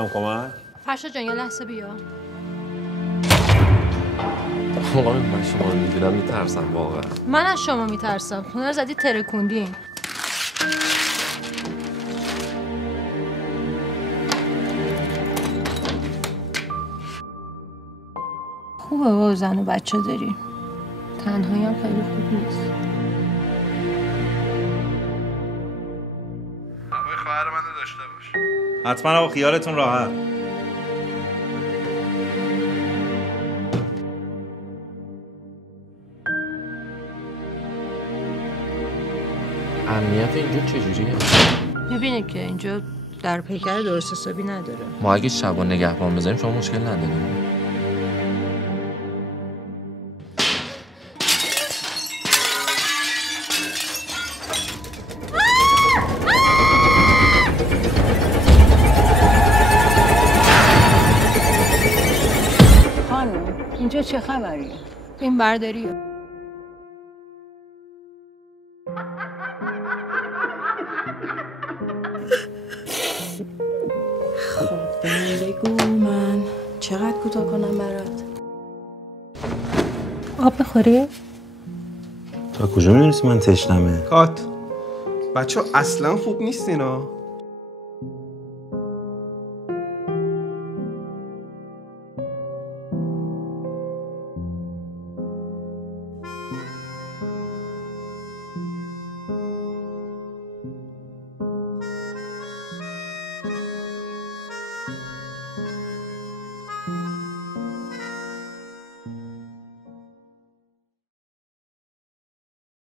بیام کمک؟ فرشاد جان یه لحظه بیا. آقا من شما رو میبینم میترسم واقعا. من از شما میترسم. خونه رو زدی ترکوندین. خوبه بابا زن و بچه داری. تنهایی هم خیلی خوب نیست. هوای خواهر منو داشته باش. حتما آقا خیالتون راحت. امنیت اینجا چجوریه؟ ببینید که اینجا در پیکر درست حسابی نداره. ما اگه شبا نگهبان بذاریم شما مشکل نداریم؟ خانم اینجا چه خبریه؟ این برداریه. خب بگو من چقدر کوتاه کنم برات؟ آب بخوری؟ تا کجا میدونستی من تشنمه؟ کات بچه اصلا خوب نیست اینا.